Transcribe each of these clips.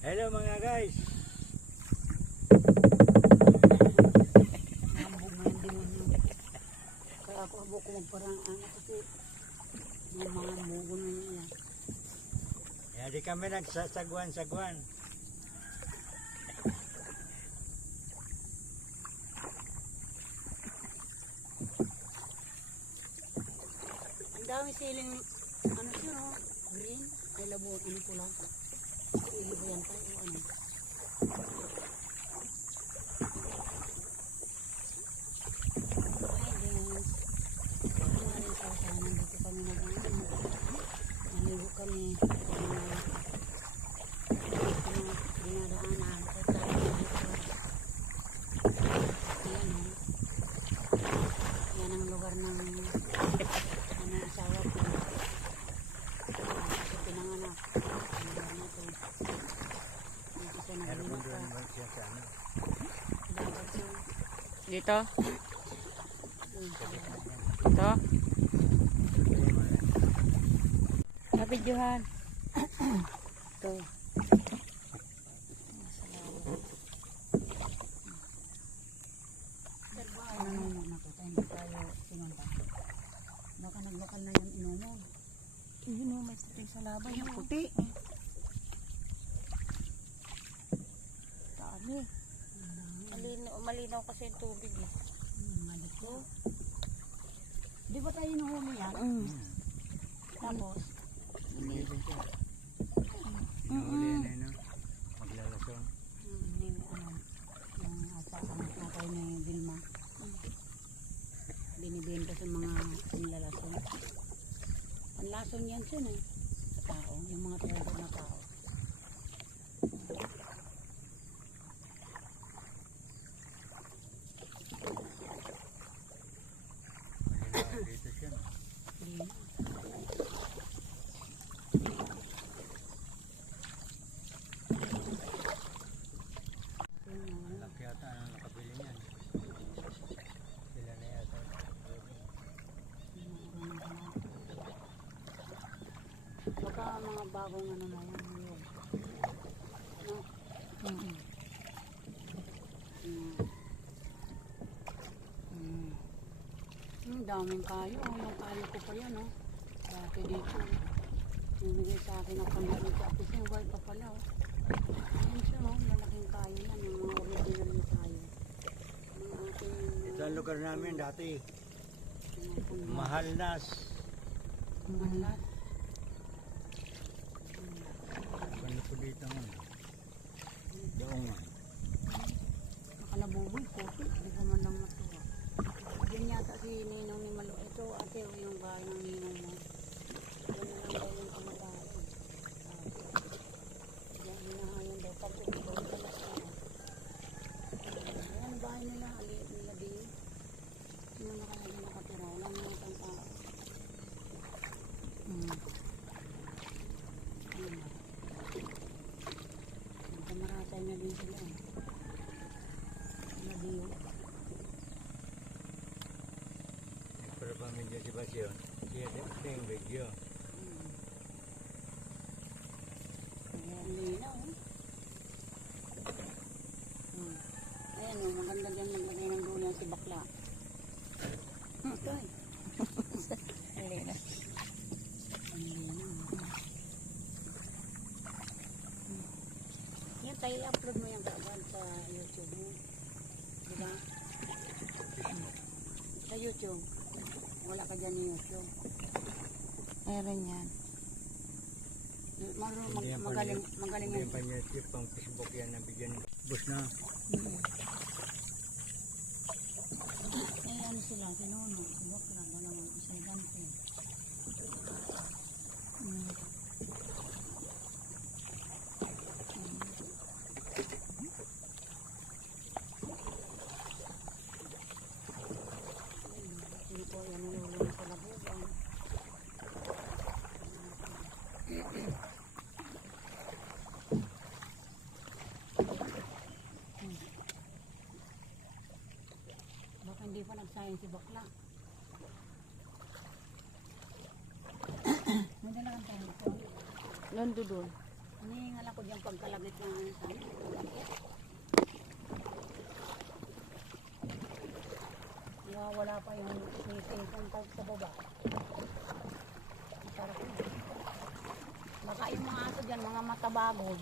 Hello mga guys. Kaya ako abo ko magparang anak kasi yung mga mugo na niya. Kaya di kami nagsasagwan-sagwan. Ang dami siling ano siya no? Green. Ay labo ano pula. Sili ko yan tayo ano. Nandito kami naligo kami dinadaanan yan ang lugar ng asawa ko kasi pinanganak lugar na ito dito siya naglilika dapat siya Dito? Ito? Nabidyohan. ito nanunod na ko hindi tayo sinunta baka naglokal na yung inunod Yun o, may puti sa labay. Yung puti. Dami. Malinaw kasi yung tubig eh. dito di ba tayo inuhuli yan? Tapos Umilin siya. Inuhuli yan eh, no? Maglalasong. yung atay ni Vilma binibenta sa mga pinlalason panlason yan siya eh sa tao, yung mga tubo na tao Malinaw dito siya, no? hindi Malaki yata ang nakabili niyan. Sila na yata. baka mga bagong ano na yan yun no? Daming kayo yung kayo ko pa yan dati dito nilagay sa akin ang pangalan ko ako siya buhay pa pala ayun siya malaking kayo yan yung mga original na kayo yung ating Ito ang lugar namin dati. mga Mahalnas. malat Ano po dito nga? Doon nga. nakalabuboy kopi hindi ko man lang matuwa yan yata si Ninong ni Malo ito ate yung bahay ng Ninong mo yan na lang daw yung kamatayan yan hinahayan daw tapos ito yan bahay nila aliit nila din sino na kaya nakatira wala na itang tao Kamarasay na din sila Nadiyo Pero pamilya si Basyon. Siya din yung video. Kaya ang linaw ayan maganda dyan naglagay ng dulang si bakla ito Alina. ang linaw yan tayo upload mo yung kaban sa YouTube mo diba sa YouTube wala ka dyan yung YouTube Meron yan. magaling Hindi yan pa niya tip pang Facebook yan na bigyan. Bus na. ano sila pinuno si bakla dalawang isang dante Hindi po yan nilulunod sa labuban. Baka hindi pa nagsayang si bakla. May dala kang tayo ito. Nando doon. Hinihingal ako dyan pagkalagit ng ano sa amin. Wala pa yung sinisingkong tawag sa baba. Masarap yun. Baka yung mga aso dyan, mga matabagod.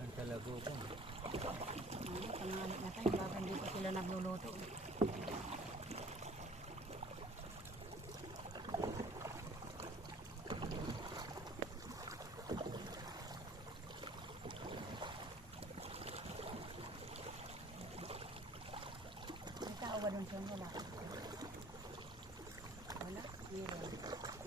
Ang talago ko. Ano, tanghali na tayo, baka hindi pa sila nagluluto. May tao ba doon siya? Wala. Wala? Meron.